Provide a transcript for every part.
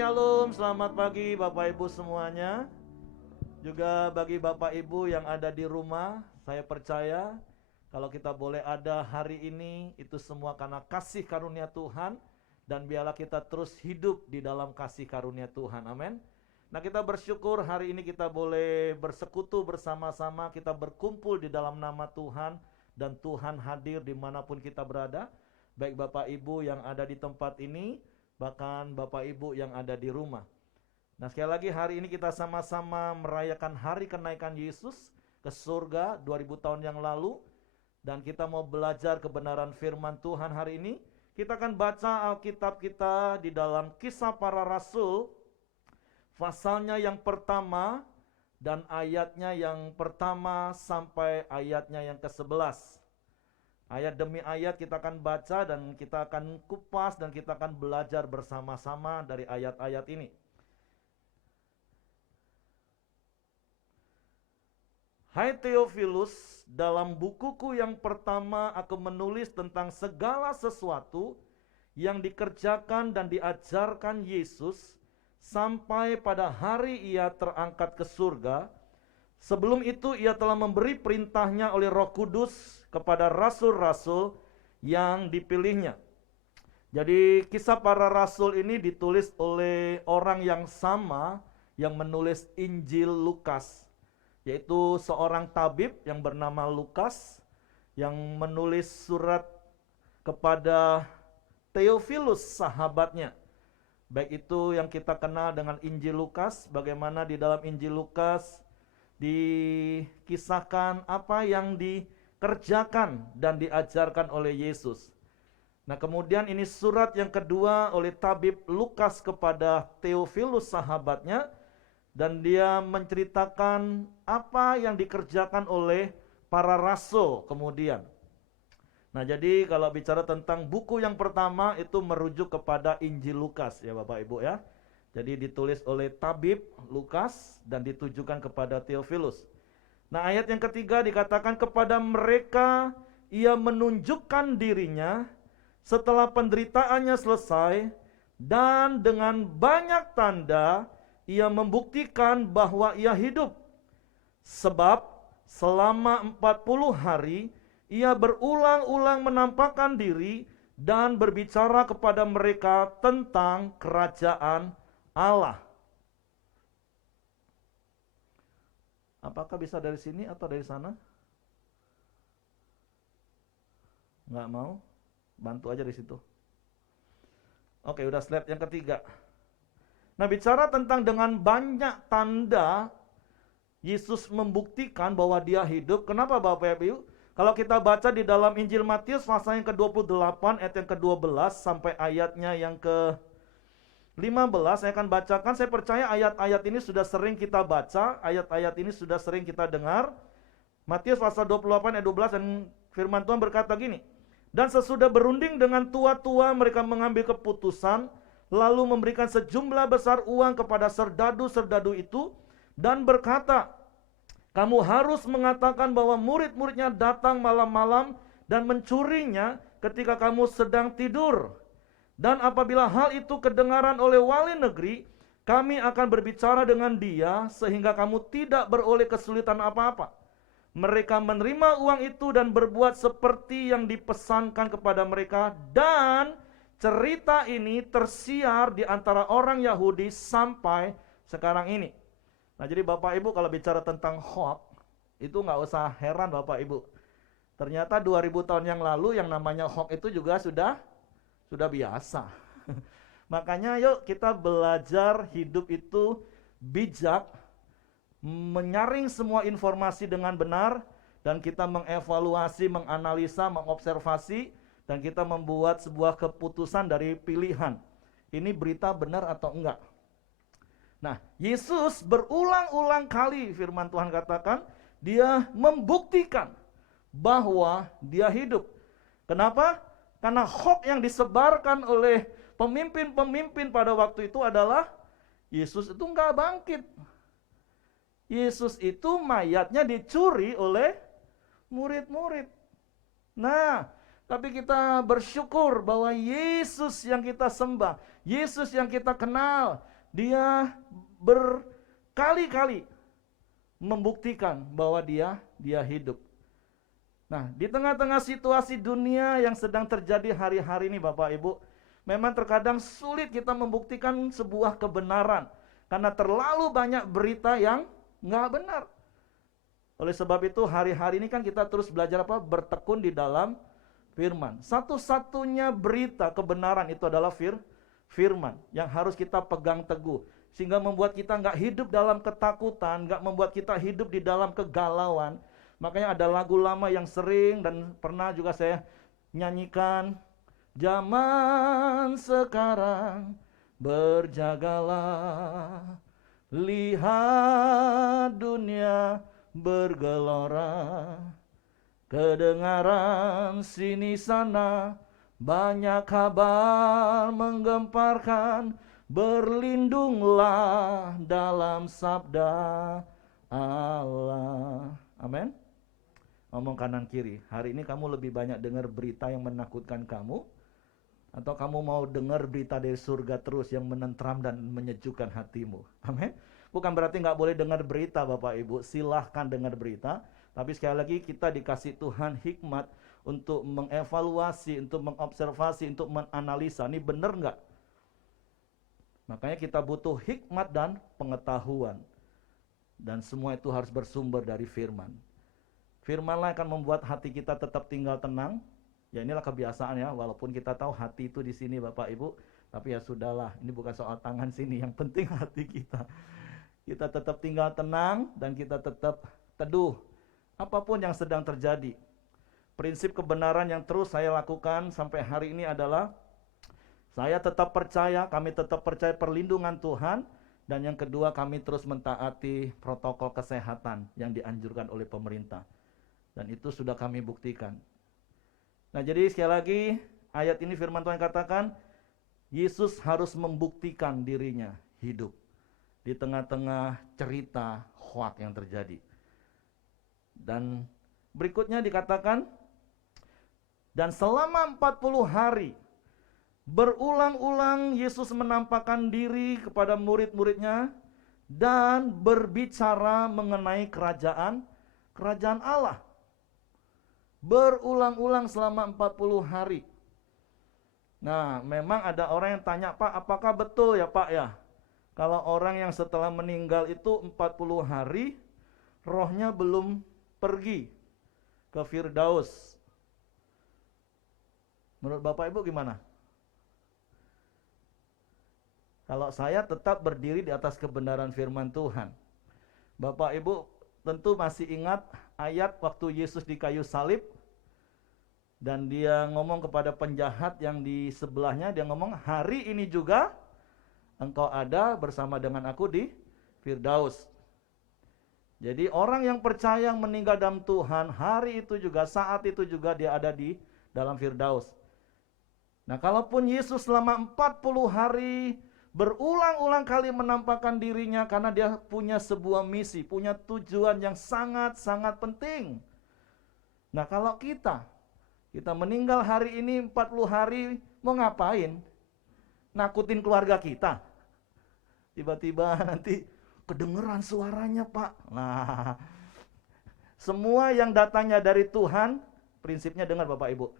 Shalom, selamat pagi Bapak Ibu semuanya. Juga bagi Bapak Ibu yang ada di rumah, saya percaya kalau kita boleh ada hari ini, itu semua karena kasih karunia Tuhan. Dan biarlah kita terus hidup di dalam kasih karunia Tuhan, amin. Nah, kita bersyukur hari ini kita boleh bersekutu bersama-sama, kita berkumpul di dalam nama Tuhan. Dan Tuhan hadir dimanapun kita berada, baik Bapak Ibu yang ada di tempat ini, bahkan Bapak Ibu yang ada di rumah. Nah, sekali lagi hari ini kita sama-sama merayakan hari kenaikan Yesus ke surga 2000 tahun yang lalu. Dan kita mau belajar kebenaran firman Tuhan hari ini. Kita akan baca Alkitab kita di dalam Kisah Para Rasul, pasalnya yang pertama dan ayatnya yang pertama sampai ayatnya yang ke-11. Ayat demi ayat kita akan baca dan kita akan kupas dan kita akan belajar bersama-sama dari ayat-ayat ini. Hai Theophilus, dalam bukuku yang pertama aku menulis tentang segala sesuatu yang dikerjakan dan diajarkan Yesus sampai pada hari ia terangkat ke surga. Sebelum itu ia telah memberi perintahnya oleh Roh Kudus kepada rasul-rasul yang dipilihnya. Jadi kisah para rasul ini ditulis oleh orang yang sama yang menulis Injil Lukas, yaitu seorang tabib yang bernama Lukas yang menulis surat kepada Theophilus sahabatnya. Baik itu yang kita kenal dengan Injil Lukas, bagaimana di dalam Injil Lukas dikisahkan apa yang dikerjakan dan diajarkan oleh Yesus. Nah, kemudian ini surat yang kedua oleh tabib Lukas kepada Theophilus sahabatnya, dan dia menceritakan apa yang dikerjakan oleh para rasul kemudian. Nah, jadi kalau bicara tentang buku yang pertama itu merujuk kepada Injil Lukas ya Bapak Ibu ya. Jadi ditulis oleh tabib Lukas dan ditujukan kepada Theophilus. Nah, ayat yang ketiga dikatakan kepada mereka ia menunjukkan dirinya setelah penderitaannya selesai, dan dengan banyak tanda ia membuktikan bahwa ia hidup. Sebab selama 40 hari ia berulang-ulang menampakkan diri dan berbicara kepada mereka tentang kerajaan Allah. Apakah bisa dari sini atau dari sana? Nggak mau? Bantu aja di situ. Oke, udah slide yang ketiga. Nah, bicara tentang dengan banyak tanda Yesus membuktikan bahwa dia hidup. Kenapa Bapak Ibu? Kalau kita baca di dalam Injil Matius pasal yang ke-28 ayat yang ke-12 sampai ayatnya yang ke-15, saya akan bacakan. Saya percaya ayat-ayat ini sudah sering kita baca, ayat-ayat ini sudah sering kita dengar. Matius pasal 28 ayat 12, dan firman Tuhan berkata gini, dan sesudah berunding dengan tua-tua mereka mengambil keputusan, lalu memberikan sejumlah besar uang kepada serdadu-serdadu itu, dan berkata, kamu harus mengatakan bahwa murid-muridnya datang malam-malam dan mencurinya ketika kamu sedang tidur. Dan apabila hal itu kedengaran oleh wali negeri, kami akan berbicara dengan dia sehingga kamu tidak beroleh kesulitan apa-apa. Mereka menerima uang itu dan berbuat seperti yang dipesankan kepada mereka, dan cerita ini tersiar di antara orang Yahudi sampai sekarang ini. Nah, jadi Bapak Ibu kalau bicara tentang hoax, itu nggak usah heran Bapak Ibu. Ternyata 2000 tahun yang lalu yang namanya hoax itu juga sudah biasa. Makanya yuk kita belajar hidup itu bijak, menyaring semua informasi dengan benar, dan kita mengevaluasi, menganalisa, mengobservasi, dan kita membuat sebuah keputusan dari pilihan. Ini berita benar atau enggak? Nah, Yesus berulang-ulang kali firman Tuhan katakan, dia membuktikan bahwa dia hidup. Kenapa? Karena hoax yang disebarkan oleh pemimpin-pemimpin pada waktu itu adalah Yesus itu enggak bangkit. Yesus itu mayatnya dicuri oleh murid-murid. Nah, tapi kita bersyukur bahwa Yesus yang kita sembah, Yesus yang kita kenal, dia berkali-kali membuktikan bahwa dia hidup. Nah, di tengah-tengah situasi dunia yang sedang terjadi hari-hari ini Bapak Ibu, memang terkadang sulit kita membuktikan sebuah kebenaran karena terlalu banyak berita yang nggak benar. Oleh sebab itu hari-hari ini kan kita terus belajar bertekun di dalam firman. Satu-satunya berita kebenaran itu adalah firman yang harus kita pegang teguh. Sehingga membuat kita nggak hidup dalam ketakutan, nggak membuat kita hidup di dalam kegalauan. Makanya ada lagu lama yang sering dan pernah juga saya nyanyikan. Zaman sekarang berjagalah, lihat dunia bergelora, kedengaran sini sana, banyak kabar menggemparkan, berlindunglah dalam sabda Allah. Amin. Ngomong kanan kiri, hari ini kamu lebih banyak dengar berita yang menakutkan kamu, atau kamu mau dengar berita dari surga terus yang menentram dan menyejukkan hatimu? Amin. Bukan berarti nggak boleh dengar berita Bapak Ibu, silahkan dengar berita. Tapi sekali lagi kita dikasih Tuhan hikmat untuk mengevaluasi, untuk mengobservasi, untuk menganalisa, ini benar nggak? Makanya kita butuh hikmat dan pengetahuan. Dan semua itu harus bersumber dari firman. Firmanlah akan membuat hati kita tetap tinggal tenang. Ya inilah kebiasaan ya, walaupun kita tahu hati itu di sini Bapak Ibu, tapi ya sudahlah, ini bukan soal tangan sini, yang penting hati kita. Kita tetap tinggal tenang dan kita tetap teduh apapun yang sedang terjadi. Prinsip kebenaran yang terus saya lakukan sampai hari ini adalah saya tetap percaya, kami tetap percaya perlindungan Tuhan, dan yang kedua kami terus mentaati protokol kesehatan yang dianjurkan oleh pemerintah. Dan itu sudah kami buktikan. Nah, jadi sekali lagi ayat ini firman Tuhan katakan Yesus harus membuktikan dirinya hidup di tengah-tengah cerita hoak yang terjadi. Dan berikutnya dikatakan, dan selama 40 hari berulang-ulang Yesus menampakkan diri kepada murid-muridnya dan berbicara mengenai kerajaan Allah. Berulang-ulang selama 40 hari. Nah, memang ada orang yang tanya, Pak, apakah betul ya Pak ya? Kalau orang yang setelah meninggal itu 40 hari, rohnya belum pergi ke Firdaus. Menurut Bapak Ibu gimana? Kalau saya tetap berdiri di atas kebenaran firman Tuhan. Bapak Ibu tentu masih ingat ayat waktu Yesus di kayu salib. Dan dia ngomong kepada penjahat yang di sebelahnya, dia ngomong, hari ini juga engkau ada bersama dengan aku di Firdaus. Jadi orang yang percaya yang meninggal dalam Tuhan, hari itu juga, saat itu juga dia ada di dalam Firdaus. Nah, kalaupun Yesus selama 40 hari berulang-ulang kali menampakkan dirinya karena dia punya sebuah misi, punya tujuan yang sangat-sangat penting. Nah, kalau kita meninggal hari ini 40 hari, mau ngapain? Nakutin keluarga kita. Tiba-tiba nanti kedengeran suaranya Pak. Nah, semua yang datangnya dari Tuhan, prinsipnya dengar Bapak Ibu,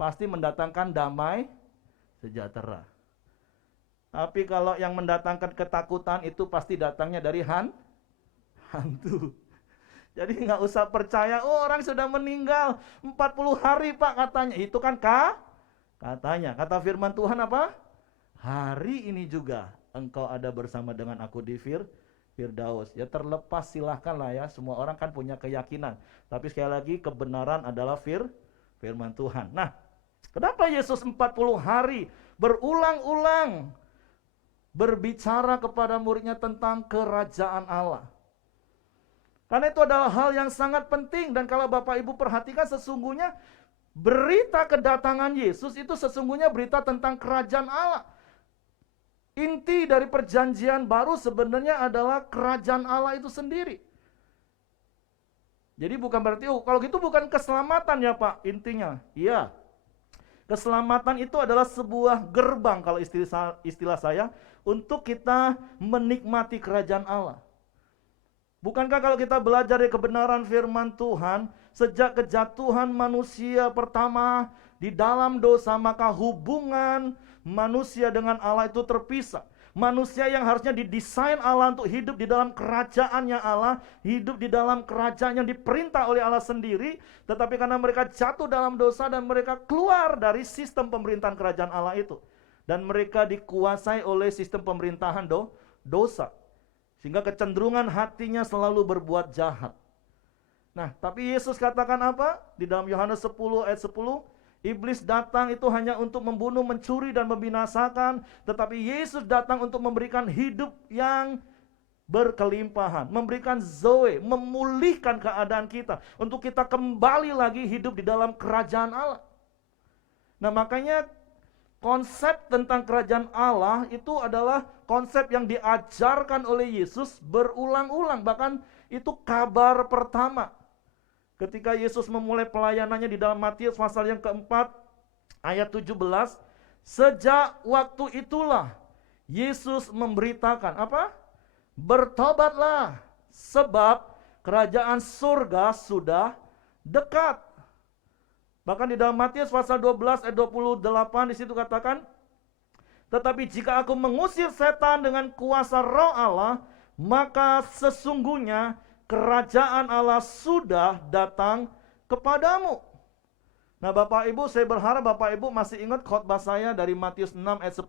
pasti mendatangkan damai sejahtera. Tapi kalau yang mendatangkan ketakutan itu pasti datangnya dari hantu. Jadi nggak usah percaya, oh orang sudah meninggal 40 hari Pak katanya. Itu kan katanya. Kata firman Tuhan apa? Hari ini juga engkau ada bersama dengan aku di Firdaus. Ya terlepas silahkanlah ya, semua orang kan punya keyakinan. Tapi sekali lagi kebenaran adalah firman Tuhan. Nah, kenapa Yesus 40 hari berulang-ulang berbicara kepada muridnya tentang kerajaan Allah? Karena itu adalah hal yang sangat penting. Dan kalau Bapak Ibu perhatikan, sesungguhnya berita kedatangan Yesus itu sesungguhnya berita tentang kerajaan Allah. Inti dari perjanjian baru sebenarnya adalah kerajaan Allah itu sendiri. Jadi bukan berarti, oh kalau gitu bukan keselamatan ya Pak intinya. Iya. Keselamatan itu adalah sebuah gerbang, kalau istilah saya, untuk kita menikmati kerajaan Allah. Bukankah kalau kita belajar dari kebenaran firman Tuhan, sejak kejatuhan manusia pertama di dalam dosa, maka hubungan manusia dengan Allah itu terpisah. Manusia yang harusnya didesain Allah untuk hidup di dalam kerajaannya Allah, hidup di dalam kerajaan yang diperintah oleh Allah sendiri, tetapi karena mereka jatuh dalam dosa dan mereka keluar dari sistem pemerintahan kerajaan Allah itu, dan mereka dikuasai oleh sistem pemerintahan dosa, sehingga kecenderungan hatinya selalu berbuat jahat. Nah, tapi Yesus katakan apa? Di dalam Yohanes 10 ayat 10, iblis datang itu hanya untuk membunuh, mencuri, dan membinasakan. Tetapi Yesus datang untuk memberikan hidup yang berkelimpahan. Memberikan zoe, memulihkan keadaan kita. Untuk kita kembali lagi hidup di dalam kerajaan Allah. Nah, makanya konsep tentang kerajaan Allah itu adalah konsep yang diajarkan oleh Yesus berulang-ulang. Bahkan itu kabar pertama. Ketika Yesus memulai pelayanannya di dalam Matius pasal yang keempat, ayat 17, sejak waktu itulah Yesus memberitakan apa? Bertobatlah, sebab kerajaan surga sudah dekat. Bahkan di dalam Matius pasal 12 ayat 28 di situ katakan, tetapi jika aku mengusir setan dengan kuasa Roh Allah, maka sesungguhnya kerajaan Allah sudah datang kepadamu. Nah, Bapak Ibu, saya berharap Bapak Ibu masih ingat khotbah saya dari Matius 6 ayat 10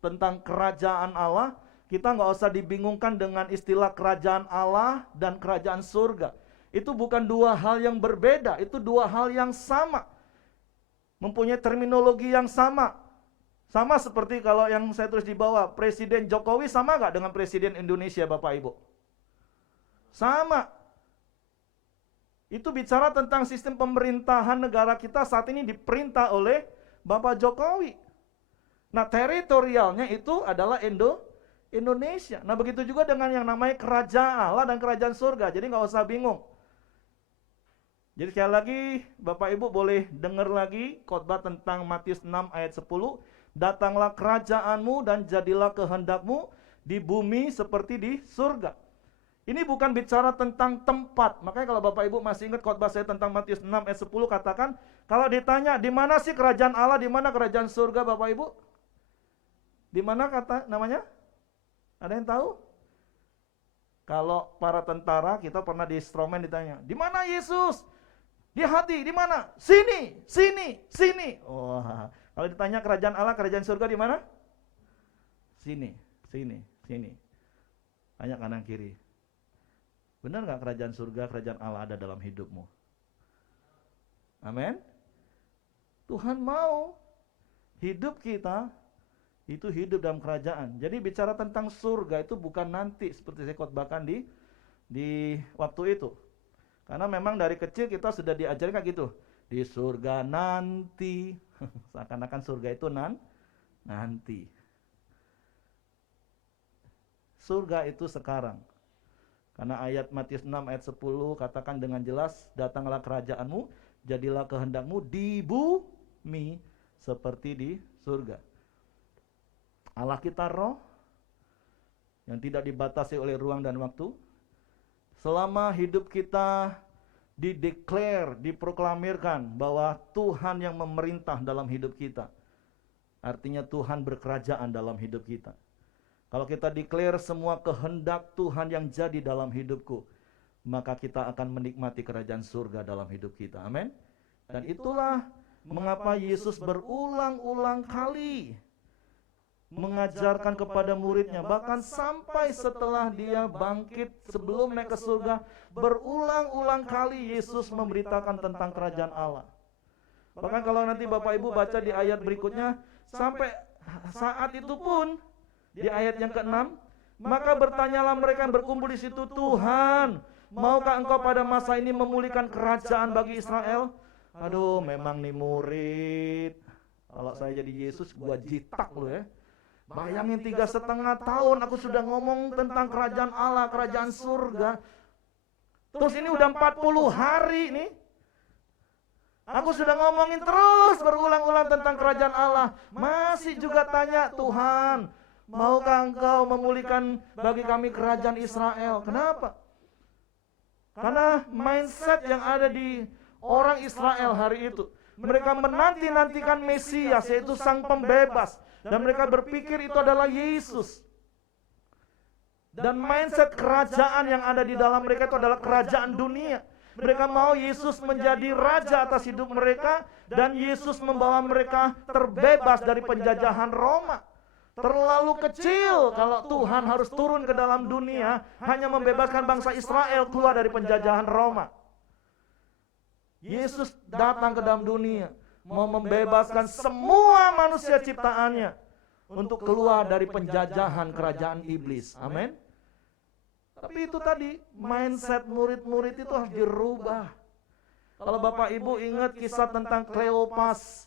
tentang kerajaan Allah. Kita nggak usah dibingungkan dengan istilah kerajaan Allah dan kerajaan surga. Itu bukan dua hal yang berbeda, itu dua hal yang sama. Mempunyai terminologi yang sama. Sama seperti kalau yang saya tulis di bawah, Presiden Jokowi sama nggak dengan Presiden Indonesia, Bapak Ibu? Sama. Itu bicara tentang sistem pemerintahan negara kita saat ini diperintah oleh Bapak Jokowi. Nah, teritorialnya itu adalah Indonesia. Nah, begitu juga dengan yang namanya kerajaan Allah dan kerajaan surga. Jadi nggak usah bingung. Jadi sekali lagi, Bapak Ibu boleh dengar lagi khotbah tentang Matius 6 ayat 10. Datanglah kerajaanmu dan jadilah kehendakmu di bumi seperti di surga. Ini bukan bicara tentang tempat. Makanya kalau Bapak Ibu masih ingat khotbah saya tentang Matius 6 ayat 10 katakan, kalau ditanya di mana sih kerajaan Allah, di mana kerajaan surga, Bapak Ibu? Di mana kata namanya? Ada yang tahu? Kalau para tentara kita pernah di instrumen ditanya, di mana Yesus? Di hati, di mana? Sini, sini, sini. Wah, kalau ditanya kerajaan Allah, kerajaan surga di mana? Sini, sini, sini. Tanya kanan kiri. Benar nggak kerajaan surga, kerajaan Allah ada dalam hidupmu? Amin. Tuhan mau hidup kita itu hidup dalam kerajaan. Jadi bicara tentang surga itu bukan nanti seperti saya khotbahkan di waktu itu. Karena memang dari kecil kita sudah diajarkan gitu. Di surga nanti. Seakan-akan surga itu nanti. Surga itu sekarang. Karena ayat Matius 6 ayat 10 katakan dengan jelas, datanglah kerajaanmu, jadilah kehendakmu di bumi seperti di surga. Allah kita roh yang tidak dibatasi oleh ruang dan waktu. Selama hidup kita dideklar, diproklamirkan bahwa Tuhan yang memerintah dalam hidup kita. Artinya Tuhan berkerajaan dalam hidup kita. Kalau kita declare semua kehendak Tuhan yang jadi dalam hidupku, maka kita akan menikmati kerajaan surga dalam hidup kita. Amin. Dan itulah mengapa Yesus berulang-ulang kali mengajarkan kepada muridnya, bahkan sampai setelah dia bangkit sebelum naik ke surga, berulang-ulang kali Yesus memberitakan tentang kerajaan Allah. Bahkan kalau nanti Bapak Ibu baca di ayat berikutnya, sampai saat itu pun di ayat yang ke-6, maka bertanyalah mereka yang berkumpul di situ, Tuhan, maukah engkau pada masa ini memulihkan kerajaan bagi Israel? Aduh, memang nih murid, kalau saya jadi Yesus, gua jitak loh ya. Bayangin 3,5 tahun aku sudah ngomong tentang kerajaan Allah, kerajaan surga. Terus ini udah 40 hari nih. Aku sudah ngomongin terus berulang-ulang tentang kerajaan Allah. Masih juga tanya, Tuhan, maukah Engkau memulihkan bagi kami kerajaan Israel? Kenapa? Karena mindset yang ada di orang Israel hari itu, mereka menanti-nantikan Mesias, yaitu Sang Pembebas. Dan mereka berpikir itu adalah Yesus. Dan mindset kerajaan yang ada di dalam mereka itu adalah kerajaan dunia. Mereka mau Yesus menjadi raja atas hidup mereka, dan Yesus membawa mereka terbebas dari penjajahan Roma. Terlalu kecil kalau Tuhan harus turun ke dalam dunia hanya membebaskan bangsa Israel keluar dari penjajahan Roma. Yesus datang ke dalam dunia mau membebaskan semua manusia ciptaannya untuk keluar dari penjajahan kerajaan iblis. Amin. Tapi itu tadi, mindset murid-murid itu harus dirubah. Kalau Bapak Ibu ingat kisah tentang Kleopas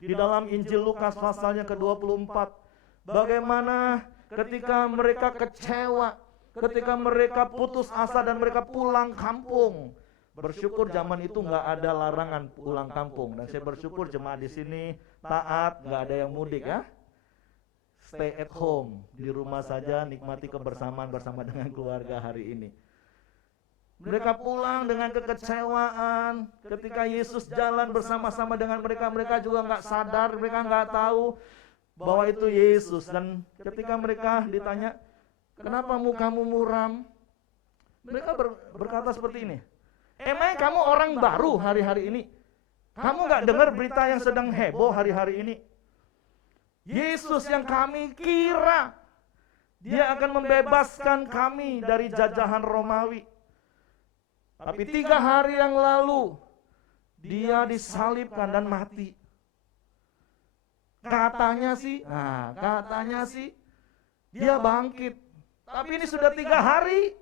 di dalam Injil Lukas pasalnya ke-24, bagaimana ketika mereka kecewa, ketika mereka putus asa dan mereka pulang kampung. Bersyukur zaman itu nggak ada larangan pulang kampung, dan saya bersyukur jemaat di sini taat, nggak ada yang mudik ya. Stay at home, di rumah saja, nikmati kebersamaan bersama dengan keluarga hari ini. Mereka pulang dengan kekecewaan. Ketika Yesus jalan bersama-sama dengan mereka, mereka juga nggak sadar, mereka nggak tahu bahwa itu Yesus. Dan ketika mereka ditanya, kenapa mukamu muram? Mereka berkata seperti ini, emang kamu orang baru hari-hari ini? Kamu nggak dengar berita yang sedang heboh hari-hari ini? Yesus yang kami kira Dia akan membebaskan kami dari jajahan Romawi. Tapi 3 hari yang lalu Dia disalibkan dan mati. Katanya sih Dia bangkit. Tapi ini sudah 3 hari.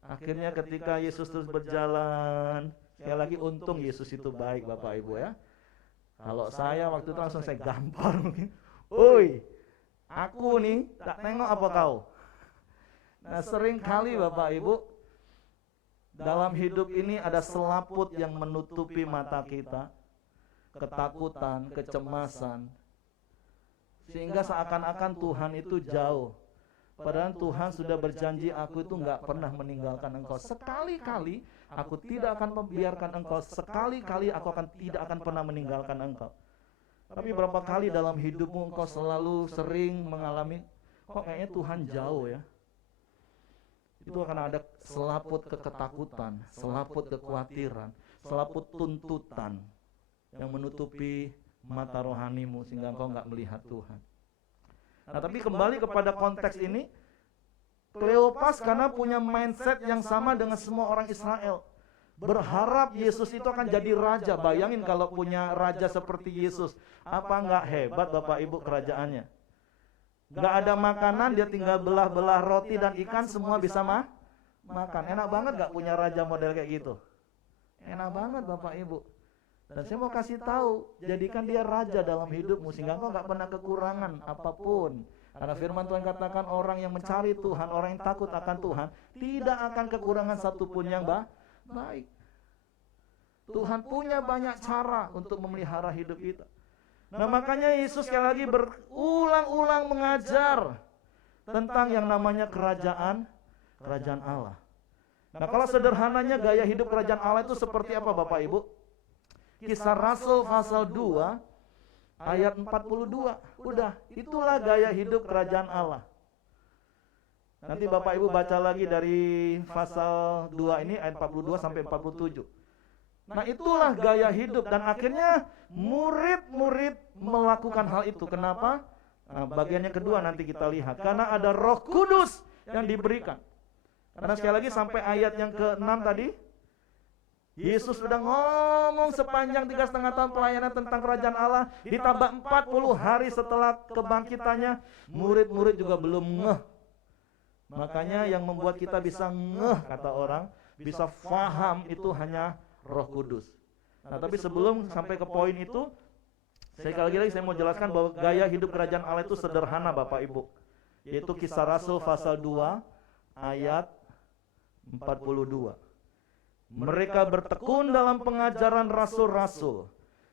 Akhirnya ketika Yesus terus berjalan, sekali lagi untung Yesus itu baik Bapak Ibu ya. Kalau saya waktu itu langsung saya gampar mungkin. Oi, aku nih tak tengok apa kau. Nah sering kali Bapak Ibu, dalam hidup ini ada selaput yang menutupi mata kita. Ketakutan, kecemasan. Sehingga seakan-akan Tuhan itu jauh. Padahal Tuhan sudah berjanji, aku itu nggak pernah meninggalkan engkau. Sekali-kali aku tidak akan membiarkan engkau. Sekali-kali aku tidak akan pernah meninggalkan engkau. Tapi berapa kali dalam hidupmu engkau selalu sering mengalami, kok kayaknya Tuhan jauh ya. Itu akan ada selaput ketakutan, selaput kekhawatiran, selaput tuntutan yang menutupi mata rohanimu sehingga engkau nggak melihat Tuhan. Nah, tapi kembali kepada konteks ini, Kleopas karena punya mindset yang sama dengan semua orang Israel. Berharap Yesus itu akan jadi raja. Bayangin kalau punya raja seperti Yesus. Apa enggak hebat Bapak Ibu kerajaannya? Enggak ada makanan, dia tinggal belah-belah roti dan ikan semua bisa makan. Enak banget enggak punya raja model kayak gitu? Enak banget Bapak Ibu. Dan saya mau kasih tahu, jadikan dia raja dalam hidupmu sehingga engkau enggak pernah kekurangan apapun. Karena firman Tuhan katakan orang yang mencari Tuhan, orang yang takut akan Tuhan, tidak akan kekurangan satupun yang baik. Tuhan punya banyak cara untuk memelihara hidup kita. Nah makanya Yesus sekali lagi berulang-ulang mengajar tentang yang namanya kerajaan Allah. Nah kalau sederhananya gaya hidup kerajaan Allah itu seperti apa Bapak Ibu? Kisah Rasul pasal 2 ayat 42. Udah, itulah gaya hidup kerajaan Allah. Nanti Bapak Ibu baca lagi dari pasal 2 ini ayat 42 sampai 47. Nah, itulah gaya hidup dan akhirnya murid-murid melakukan hal itu. Kenapa? Nah, bagian yang kedua nanti kita lihat. Karena ada Roh Kudus yang diberikan. Karena sekali lagi sampai ayat yang ke-6 tadi, Yesus sudah ngomong sepanjang 3,5 tahun pelayanan tentang kerajaan Allah. Ditambah 40 hari setelah kebangkitannya, murid-murid juga belum ngeh. Makanya yang membuat kita bisa ngeh, kata orang, bisa faham itu hanya Roh Kudus. Nah tapi sebelum sampai ke poin itu, sekali lagi saya mau jelaskan bahwa gaya hidup kerajaan Allah itu sederhana Bapak Ibu. Yaitu Kisah Rasul pasal 2 ayat 42. Mereka bertekun dalam pengajaran rasul-rasul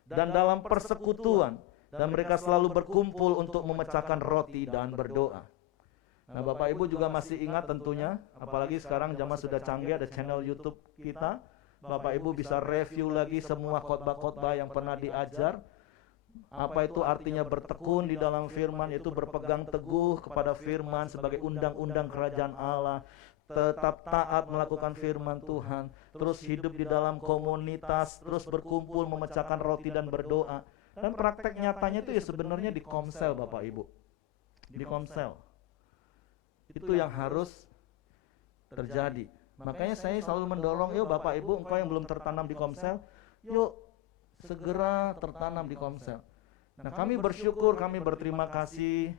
dan dalam persekutuan, dan mereka selalu berkumpul untuk memecahkan roti dan berdoa. Nah, Bapak Ibu juga masih ingat tentunya, apalagi sekarang zaman sudah canggih, ada channel YouTube kita. Bapak Ibu bisa review lagi semua khotbah-khotbah yang pernah diajar. Apa itu artinya bertekun di dalam firman, yaitu berpegang teguh kepada firman sebagai undang-undang kerajaan Allah, tetap taat melakukan firman Tuhan, terus hidup di dalam komunitas, terus berkumpul memecahkan roti dan berdoa. Dan praktek nyatanya itu ya sebenarnya di Komsel, Bapak Ibu. Di Komsel. Itu yang harus terjadi. Makanya saya selalu mendorong, yuk Bapak Ibu, engkau yang belum tertanam di Komsel, yuk segera tertanam di Komsel. Nah, kami bersyukur, kami berterima kasih,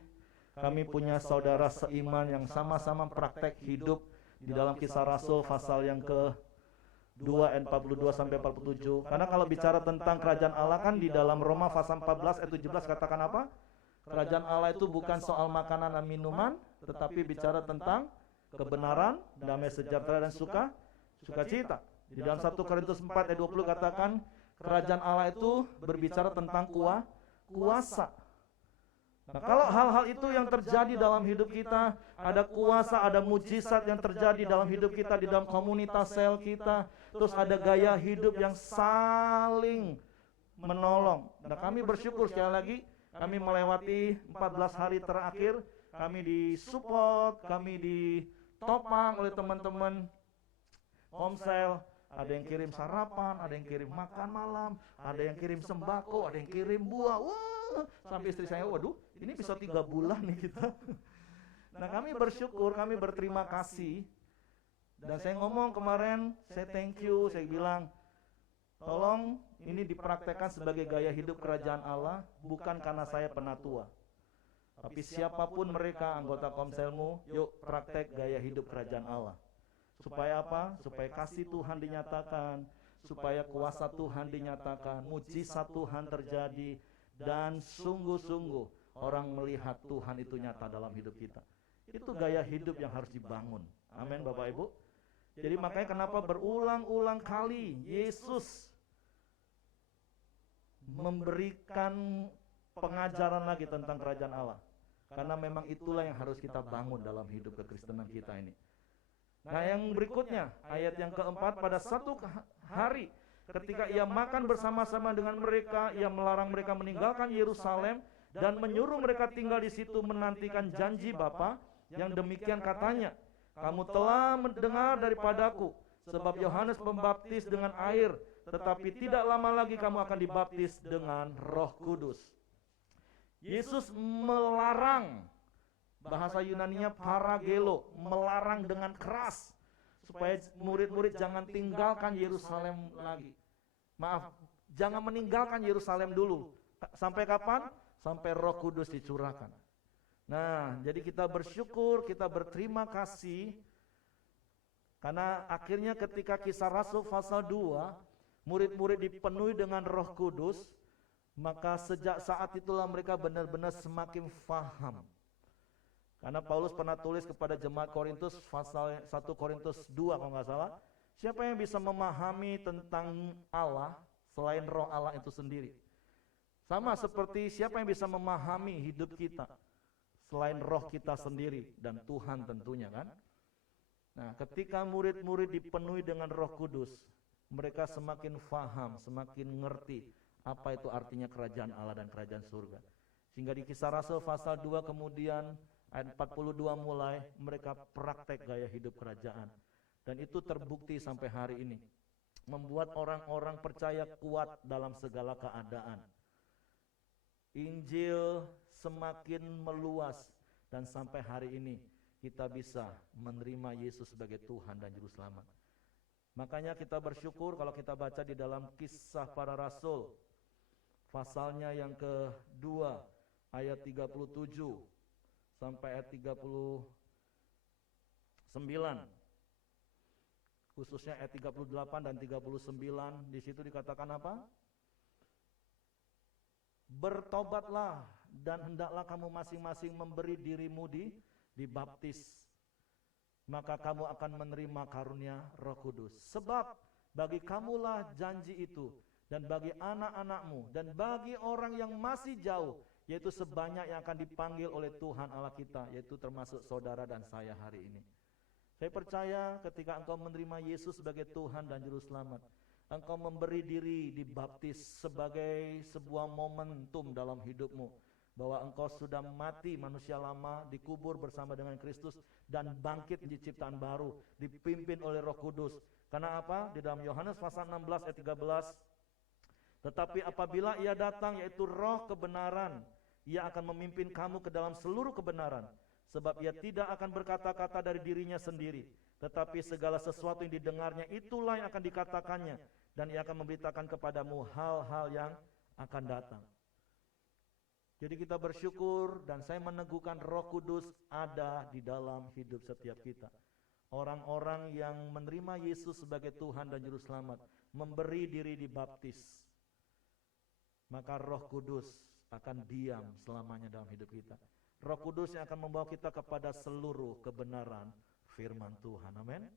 kami punya saudara seiman yang sama-sama praktek hidup di dalam Kisah Rasul pasal yang ke-2 ayat 42 sampai 47. Karena kalau bicara tentang kerajaan Allah kan di dalam Roma pasal 14 ayat 17 katakan apa? Kerajaan Allah itu bukan soal makanan dan minuman, tetapi bicara tentang kebenaran, damai sejahtera dan sukacita. Di dalam 1 Korintus 4 ayat 20 katakan kerajaan Allah itu berbicara tentang kuasa. Nah, kalau hal-hal itu yang terjadi dalam hidup kita, ada kuasa, ada mujizat yang terjadi dalam hidup kita, di dalam komunitas sel kita, terus ada gaya hidup yang saling menolong. Nah, kami bersyukur sekali lagi, kami melewati 14 hari terakhir, kami disupport, kami ditopang oleh teman-teman Komsel. Ada yang kirim sarapan, ada yang kirim makan malam, ada yang kirim sembako, ada yang kirim buah. Wah, sampai istri saya, waduh, ini bisa 3 bulan nih kita. Nah, kami bersyukur, kami berterima kasih. Dan saya ngomong kemarin, saya thank you, saya bilang, tolong ini dipraktekkan sebagai gaya hidup kerajaan Allah, bukan karena saya penatua. Tapi siapapun mereka anggota Komselmu, yuk praktek gaya hidup kerajaan Allah. Supaya apa? Supaya kasih Tuhan dinyatakan, supaya kuasa Tuhan dinyatakan, mujizat Tuhan terjadi, dan sungguh-sungguh orang melihat Tuhan itu nyata dalam hidup kita. Itu gaya hidup yang harus dibangun. Amin, Bapak Ibu. Jadi makanya kenapa berulang-ulang kali Yesus memberikan pengajaran lagi tentang kerajaan Allah. Karena memang itulah yang harus kita bangun dalam hidup kekristenan kita ini. Nah, yang berikutnya, ayat yang keempat, pada satu hari ketika ia makan bersama-sama dengan mereka, ia melarang mereka meninggalkan Yerusalem dan menyuruh mereka tinggal di situ menantikan janji Bapa, yang demikian katanya, kamu telah mendengar daripadaku, sebab Yohanes membaptis dengan air, tetapi tidak lama lagi kamu akan dibaptis dengan Roh Kudus. Yesus melarang, bahasa Yunaninya paragelo, melarang dengan keras supaya murid-murid jangan tinggalkan Yerusalem lagi. Maaf, jangan meninggalkan Yerusalem dulu. Sampai kapan? Sampai Roh Kudus dicurahkan. Nah, jadi kita bersyukur, kita berterima kasih, karena akhirnya ketika Kisah Rasul pasal 2, murid-murid dipenuhi dengan Roh Kudus, maka sejak saat itulah mereka benar-benar semakin faham. Karena Paulus pernah tulis kepada jemaat Korintus pasal 1 Korintus 2 kalau nggak salah, siapa yang bisa memahami tentang Allah selain Roh Allah itu sendiri? Sama seperti siapa yang bisa memahami hidup kita selain Roh kita sendiri dan Tuhan tentunya kan? Nah, ketika murid-murid dipenuhi dengan Roh Kudus, mereka semakin faham, semakin ngerti apa itu artinya kerajaan Allah dan kerajaan surga. Sehingga di Kisah Rasul pasal 2 kemudian ayat 42 mulai mereka praktek gaya hidup kerajaan. Dan itu terbukti sampai hari ini. Membuat orang-orang percaya kuat dalam segala keadaan. Injil semakin meluas dan sampai hari ini kita bisa menerima Yesus sebagai Tuhan dan Juru Selamat. Makanya kita bersyukur kalau kita baca di dalam Kisah Para Rasul pasalnya yang kedua ayat 37 sampai ayat 39, khususnya ayat 38 dan 39, di situ dikatakan apa? Bertobatlah dan hendaklah kamu masing-masing memberi dirimu dibaptis, maka kamu akan menerima karunia Roh Kudus. Sebab bagi kamulah janji itu, dan bagi anak-anakmu, dan bagi orang yang masih jauh, yaitu sebanyak yang akan dipanggil oleh Tuhan Allah kita, yaitu termasuk saudara dan saya hari ini. Saya percaya ketika engkau menerima Yesus sebagai Tuhan dan Juru Selamat, engkau memberi diri dibaptis sebagai sebuah momentum dalam hidupmu, bahwa engkau sudah mati manusia lama, dikubur bersama dengan Kristus, dan bangkit menjadi ciptaan baru, dipimpin oleh Roh Kudus. Karena apa? Di dalam Yohanes pasal 16 ayat 13, tetapi apabila ia datang, yaitu Roh kebenaran, ia akan memimpin kamu ke dalam seluruh kebenaran. Sebab ia tidak akan berkata-kata dari dirinya sendiri, tetapi segala sesuatu yang didengarnya itulah yang akan dikatakannya, dan ia akan memberitakan kepadamu hal-hal yang akan datang. Jadi kita bersyukur, dan saya meneguhkan Roh Kudus ada di dalam hidup setiap kita. Orang-orang yang menerima Yesus sebagai Tuhan dan Juru Selamat, memberi diri dibaptis, maka Roh Kudus akan diam selamanya dalam hidup kita. Roh Kudus yang akan membawa kita kepada seluruh kebenaran firman Tuhan. Amin.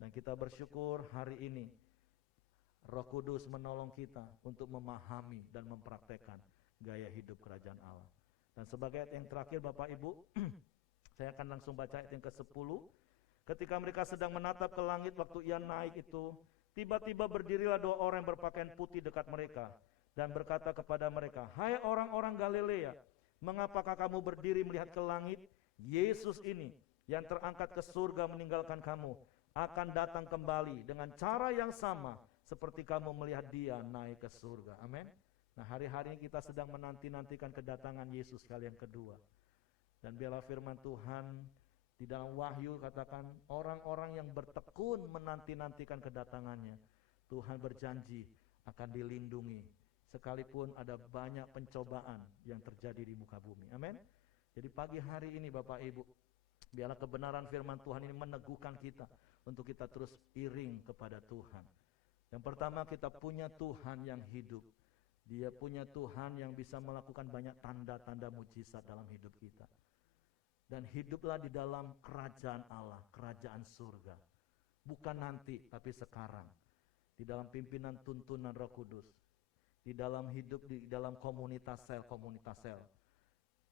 Dan kita bersyukur hari ini Roh Kudus menolong kita untuk memahami dan mempraktekkan gaya hidup kerajaan Allah. Dan sebagai ayat yang terakhir Bapak Ibu, saya akan langsung baca ayat yang ke-10. Ketika mereka sedang menatap ke langit waktu ia naik itu, tiba-tiba berdirilah dua orang yang berpakaian putih dekat mereka dan berkata kepada mereka, "Hai orang-orang Galilea, mengapakah kamu berdiri melihat ke langit? Yesus ini yang terangkat ke surga meninggalkan kamu akan datang kembali dengan cara yang sama seperti kamu melihat dia naik ke surga." Amin. Nah, hari-hari ini kita sedang menanti-nantikan kedatangan Yesus kali yang kedua. Dan biarlah firman Tuhan di dalam Wahyu katakan, orang-orang yang bertekun menanti-nantikan kedatangannya, Tuhan berjanji akan dilindungi sekalipun ada banyak pencobaan yang terjadi di muka bumi. Amin. Jadi pagi hari ini Bapak Ibu, biarlah kebenaran firman Tuhan ini meneguhkan kita untuk kita terus iring kepada Tuhan. Yang pertama, kita punya Tuhan yang hidup. Dia punya Tuhan yang bisa melakukan banyak tanda-tanda mujizat dalam hidup kita. Dan hiduplah di dalam kerajaan Allah, kerajaan surga. Bukan nanti, tapi sekarang. Di dalam pimpinan tuntunan Roh Kudus. Di dalam hidup, di dalam komunitas sel.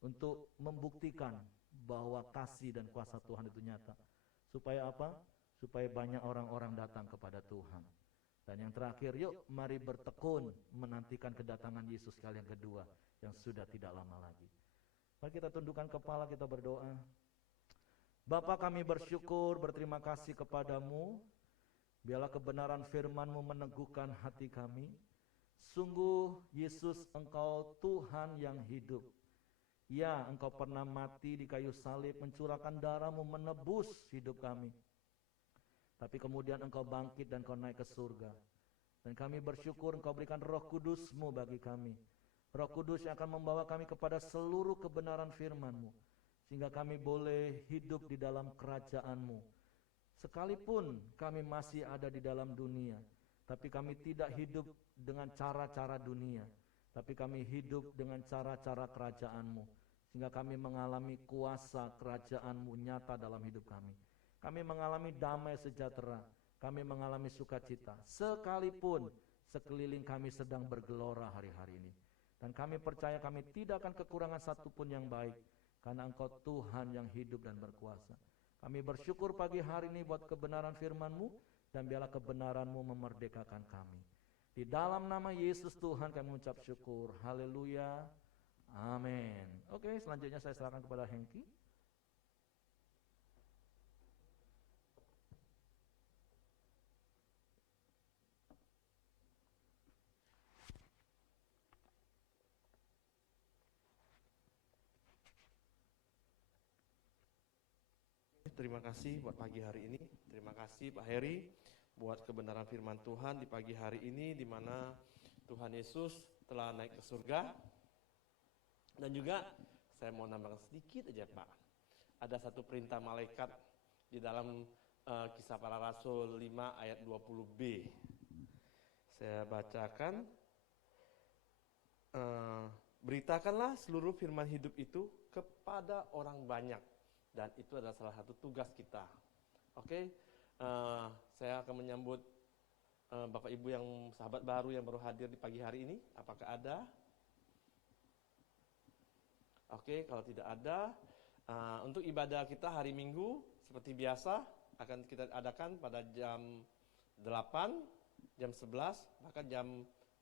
Untuk membuktikan bahwa kasih dan kuasa Tuhan itu nyata. Supaya apa? Supaya banyak orang-orang datang kepada Tuhan. Dan yang terakhir, yuk mari bertekun menantikan kedatangan Yesus kali yang kedua yang sudah tidak lama lagi. Mari kita tundukkan kepala, kita berdoa. Bapa, kami bersyukur, berterima kasih kepadamu. Biarlah kebenaran firman-Mu meneguhkan hati kami. Sungguh Yesus, Engkau Tuhan yang hidup. Ya, Engkau pernah mati di kayu salib, mencurahkan darah-Mu menebus hidup kami. Tapi kemudian Engkau bangkit dan Engkau naik ke surga. Dan kami bersyukur Engkau berikan Roh Kudus-Mu bagi kami. Roh Kudus yang akan membawa kami kepada seluruh kebenaran firman-Mu. Sehingga kami boleh hidup di dalam kerajaan-Mu. Sekalipun kami masih ada di dalam dunia, tapi kami tidak hidup dengan cara-cara dunia, tapi kami hidup dengan cara-cara kerajaan-Mu. Sehingga kami mengalami kuasa kerajaan-Mu nyata dalam hidup kami. Kami mengalami damai sejahtera, kami mengalami sukacita, sekalipun sekeliling kami sedang bergelora hari-hari ini. Dan kami percaya kami tidak akan kekurangan satupun yang baik, karena Engkau Tuhan yang hidup dan berkuasa. Kami bersyukur pagi hari ini buat kebenaran firman-Mu, dan biarlah kebenaran-Mu memerdekakan kami. Di dalam nama Yesus Tuhan kami mengucap syukur. Haleluya. Amin. Oke, selanjutnya saya serahkan kepada Hengki. Terima kasih buat pagi hari ini. Terima kasih Pak Heri buat kebenaran firman Tuhan di pagi hari ini, di mana Tuhan Yesus telah naik ke surga. Dan juga saya mau nambahkan sedikit aja Pak. Ada satu perintah malaikat di dalam Kisah Para Rasul 5 ayat 20b. Saya bacakan. Beritakanlah seluruh firman hidup itu kepada orang banyak. Dan itu adalah salah satu tugas kita. Oke, saya akan menyambut Bapak Ibu yang sahabat baru yang baru hadir di pagi hari ini, apakah ada? Oke, kalau tidak ada, untuk ibadah kita hari Minggu seperti biasa akan kita adakan pada jam 8, jam 11, bahkan jam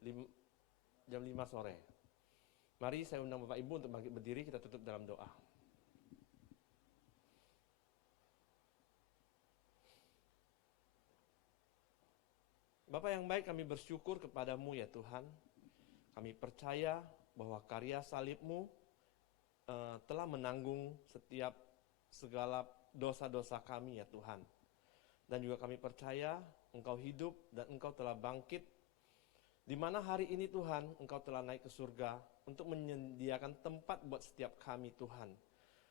5 sore. Mari saya undang Bapak Ibu untuk bangkit berdiri, kita tutup dalam doa. Bapa yang baik, kami bersyukur kepadamu ya Tuhan. Kami percaya bahwa karya salib-Mu telah menanggung setiap segala dosa-dosa kami ya Tuhan. Dan juga kami percaya Engkau hidup dan Engkau telah bangkit, di mana hari ini Tuhan Engkau telah naik ke surga untuk menyediakan tempat buat setiap kami Tuhan.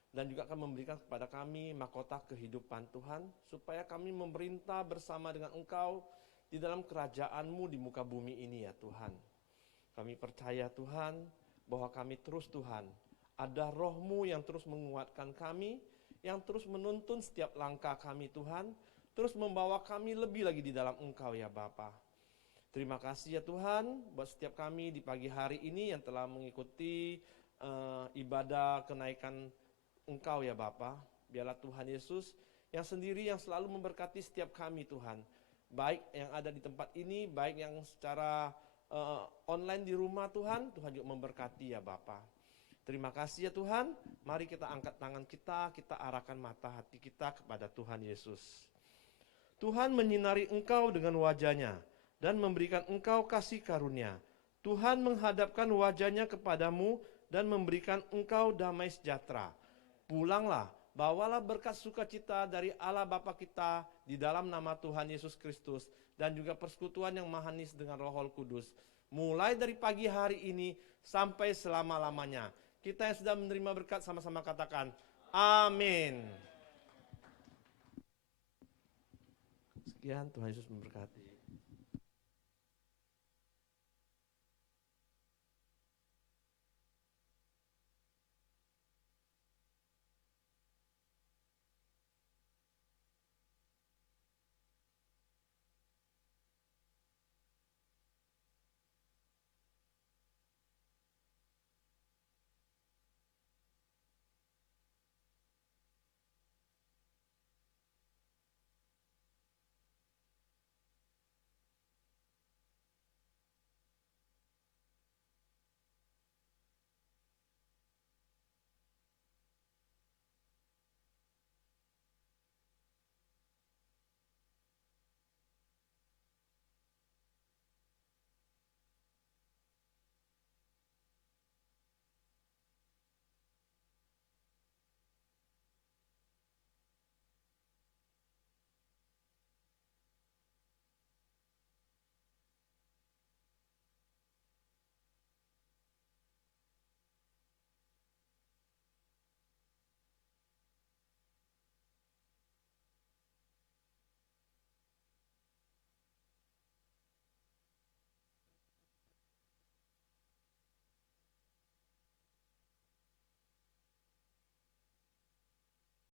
Dan juga akan memberikan kepada kami mahkota kehidupan Tuhan, supaya kami memerintah bersama dengan Engkau di dalam kerajaan-Mu di muka bumi ini ya Tuhan. Kami percaya Tuhan bahwa kami terus Tuhan, ada Roh-Mu yang terus menguatkan kami, yang terus menuntun setiap langkah kami Tuhan, terus membawa kami lebih lagi di dalam Engkau ya Bapa. Terima kasih ya Tuhan buat setiap kami di pagi hari ini yang telah mengikuti ibadah kenaikan Engkau ya Bapa. Biarlah Tuhan Yesus yang sendiri yang selalu memberkati setiap kami Tuhan, baik yang ada di tempat ini, baik yang secara online di rumah Tuhan, Tuhan juga memberkati ya Bapa. Terima kasih ya Tuhan. Mari kita angkat tangan kita arahkan mata hati kita kepada Tuhan Yesus. Tuhan menyinari engkau dengan wajah-Nya dan memberikan engkau kasih karunia. Tuhan menghadapkan wajah-Nya kepadamu dan memberikan engkau damai sejahtera. Pulanglah, bawalah berkat sukacita dari Allah Bapa kita di dalam nama Tuhan Yesus Kristus dan juga persekutuan yang mahanis dengan Roh Kudus. Mulai dari pagi hari ini sampai selama-lamanya. Kita yang sudah menerima berkat sama-sama katakan, amin. Sekian, Tuhan Yesus memberkati.